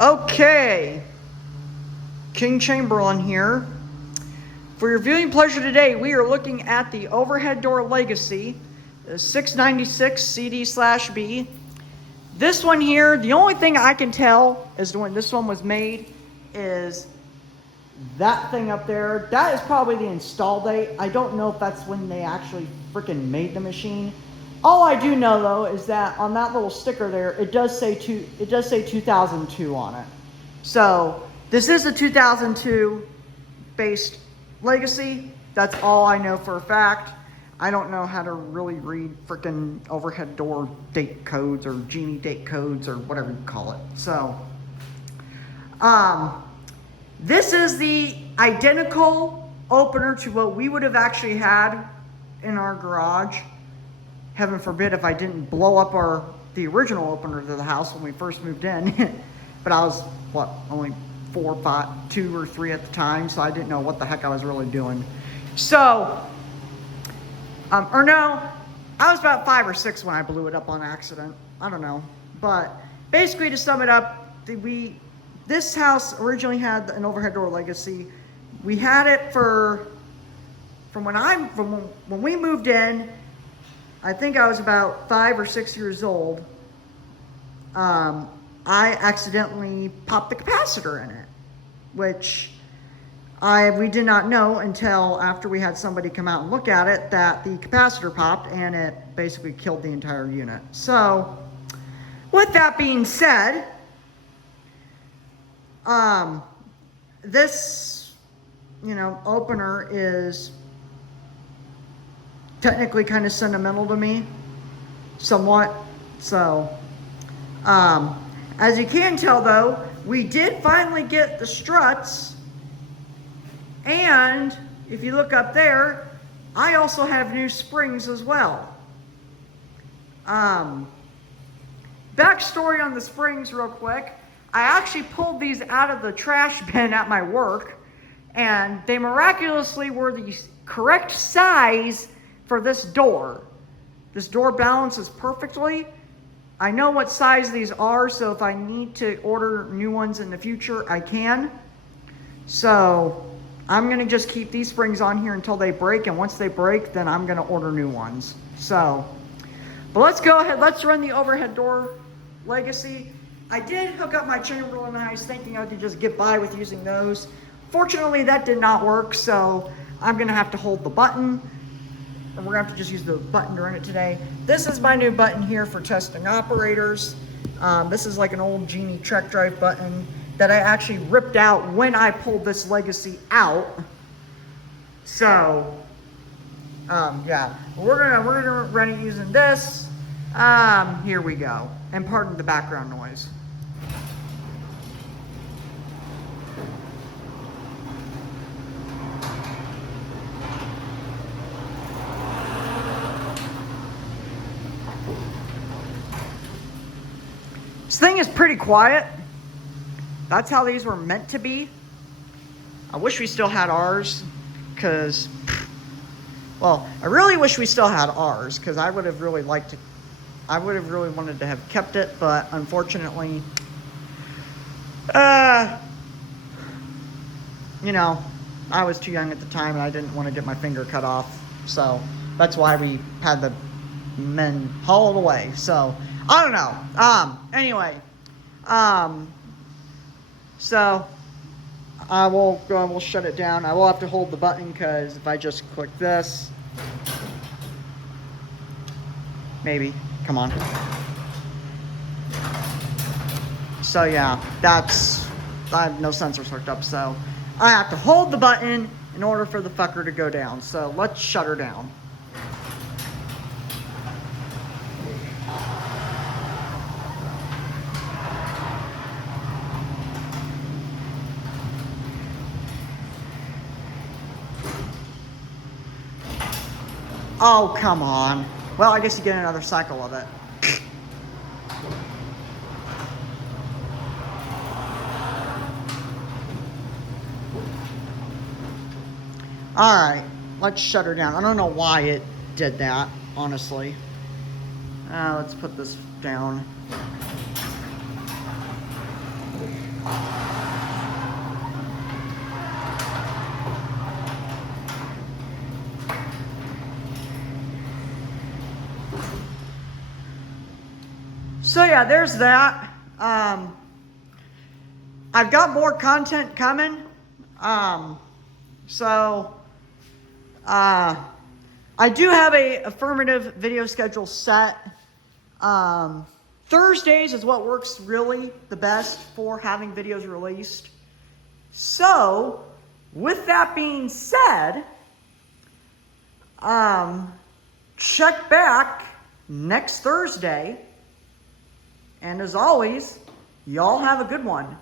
Okay, King Chamberlain here. For your viewing pleasure today, we are looking at the Overhead Door Legacy, the 696 CD/B. This one here, the only thing I can tell is when this one was made is that thing up there. That is probably the install date. I don't know if that's when they actually freaking made the machine. All I do know though is that on that little sticker there, it does say 2002 on it. So this is a 2002 based Legacy. That's all I know for a fact. I don't know how to really read freaking overhead door date codes or Genie date codes or whatever you call it. So, this is the identical opener to what we would have actually had in our garage. Heaven forbid if I didn't blow up the original opener to the house when we first moved in. But I was, only 4, 5, 2 or 3 at the time, so I didn't know what the heck I was really doing. So, or no, I was about 5 or 6 when I blew it up on accident. I don't know. But basically, to sum it up, this house originally had an overhead door Legacy. We had it from when we moved in. I think I was about 5 or 6 years old. I accidentally popped the capacitor in it, which we did not know until after we had somebody come out and look at it that the capacitor popped and it basically killed the entire unit. So, with that being said, this, opener is technically kind of sentimental to me, somewhat. So, as you can tell though, we did finally get the struts, and if you look up there, I also have new springs as well. Backstory on the springs real quick. I actually pulled these out of the trash bin at my work, and they miraculously were the correct size for this door. This door balances perfectly. I know what size these are, so if I need to order new ones in the future, I can. So I'm gonna just keep these springs on here until they break, and once they break, then I'm gonna order new ones. So, but let's go ahead, let's run the overhead door Legacy. I did hook up my Chamberlain eyes thinking I could just get by with using those. Fortunately, that did not work, so I'm gonna have to hold the button, and we're gonna have to just use the button to run it today. This is my new button here for testing operators. This is like an old Genie Trek Drive button that I actually ripped out when I pulled this Legacy out. So, yeah, we're gonna run it using this. Here we go, and pardon the background noise. This thing is pretty quiet. That's how these were meant to be. I wish we still had ours, because, well, I really wish we still had ours, because I would have really liked to, I would have really wanted to have kept it, but unfortunately, I was too young at the time and I didn't want to get my finger cut off. So that's why we had the men hauled away. So I don't know. Anyway, so I will go and we'll shut it down. I will have to hold the button because if I just click this, maybe, come on. So yeah, I have no sensors hooked up, so I have to hold the button in order for the fucker to go down. So let's shut her down. Oh, come on. Well, I guess you get another cycle of it. Alright, let's shut her down. I don't know why it did that, honestly. Let's put this down. So yeah, there's that. I've got more content coming. I do have a affirmative video schedule set. Thursdays is what works really the best for having videos released. So, with that being said, check back next Thursday. And as always, y'all have a good one.